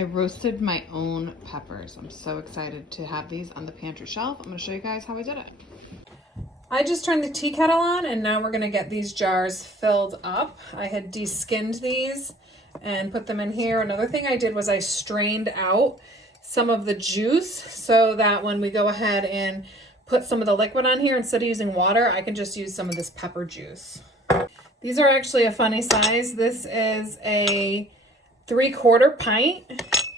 I roasted my own peppers. I'm so excited to have these on the pantry shelf. I'm going to show you guys how I did it. I just turned the tea kettle on and now we're going to get these jars filled up. I had de-skinned these and put them in here. Another thing I did was I strained out some of the juice so that when we go ahead and put some of the liquid on here, instead of using water, I can just use some of this pepper juice. These are actually a funny size. This is a 3/4 pint,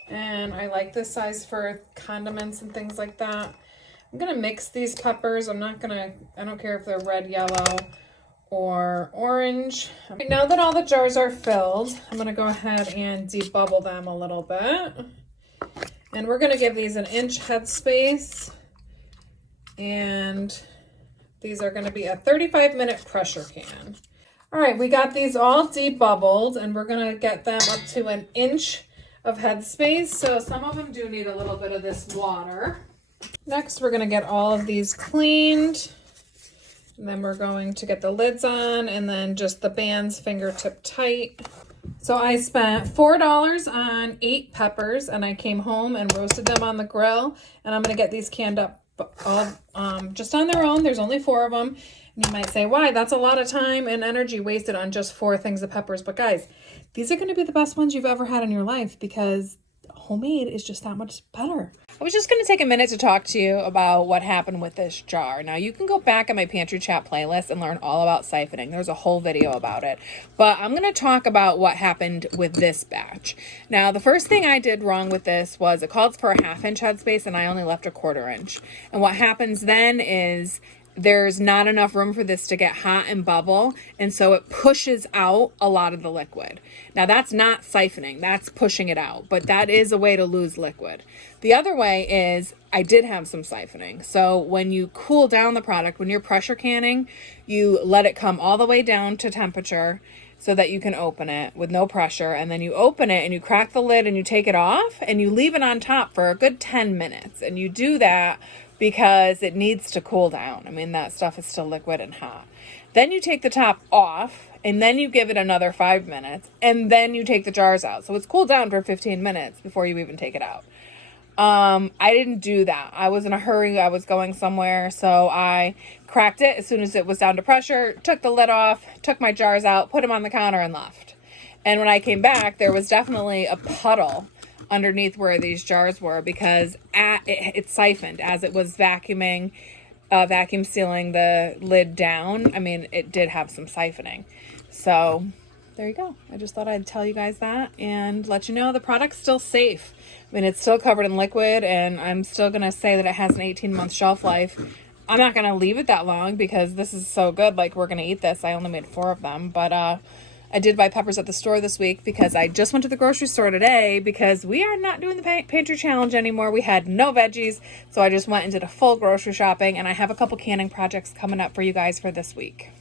and I like this size for condiments and things like that. I'm gonna mix these peppers. I don't care if they're red, yellow, or orange. Now that all the jars are filled, I'm gonna go ahead and debubble them a little bit. And we're gonna give these an inch headspace. And these are gonna be a 35-minute pressure can. All right, we got these all debubbled and we're gonna get them up to an inch of headspace. So some of them do need a little bit of this water. Next, we're gonna get all of these cleaned. And then we're going to get the lids on and then just the bands fingertip tight. So I spent $4 on 8 peppers and I came home and roasted them on the grill. And I'm gonna get these canned up all just on their own. There's only 4 of them. And you might say, why? That's a lot of time and energy wasted on just 4 things of peppers. But guys, these are going to be the best ones you've ever had in your life because homemade is just that much better. I was just going to take a minute to talk to you about what happened with this jar. Now, you can go back on my pantry chat playlist and learn all about siphoning. There's a whole video about it. But I'm going to talk about what happened with this batch. Now, the first thing I did wrong with this was it called for a 1/2 inch headspace and I only left a 1/4 inch. And what happens then is there's not enough room for this to get hot and bubble, and so it pushes out a lot of the liquid. Now that's not siphoning, that's pushing it out, but that is a way to lose liquid. The other way is I did have some siphoning. So when you cool down the product, when you're pressure canning, you let it come all the way down to temperature so that you can open it with no pressure, and then you open it and you crack the lid and you take it off and you leave it on top for a good 10 minutes. And you do that because it needs to cool down. I mean, that stuff is still liquid and hot. Then you take the top off and then you give it another 5 minutes and then you take the jars out. So it's cooled down for 15 minutes before you even take it out. I didn't do that. I was in a hurry. I was going somewhere. So I cracked it as soon as it was down to pressure, took the lid off, took my jars out, put them on the counter and left. And when I came back, there was definitely a puddle underneath where these jars were because it siphoned as it was vacuum sealing the lid down. I mean, it did have some siphoning. So there you go. I just thought I'd tell you guys that and let you know the product's still safe. I mean, it's still covered in liquid and I'm still going to say that it has an 18-month shelf life. I'm not going to leave it that long because this is so good. Like, we're going to eat this. I only made 4 of them, but I did buy peppers at the store this week because I just went to the grocery store today because we are not doing the pantry challenge anymore. We had no veggies, so I just went and did a full grocery shopping, and I have a couple canning projects coming up for you guys for this week.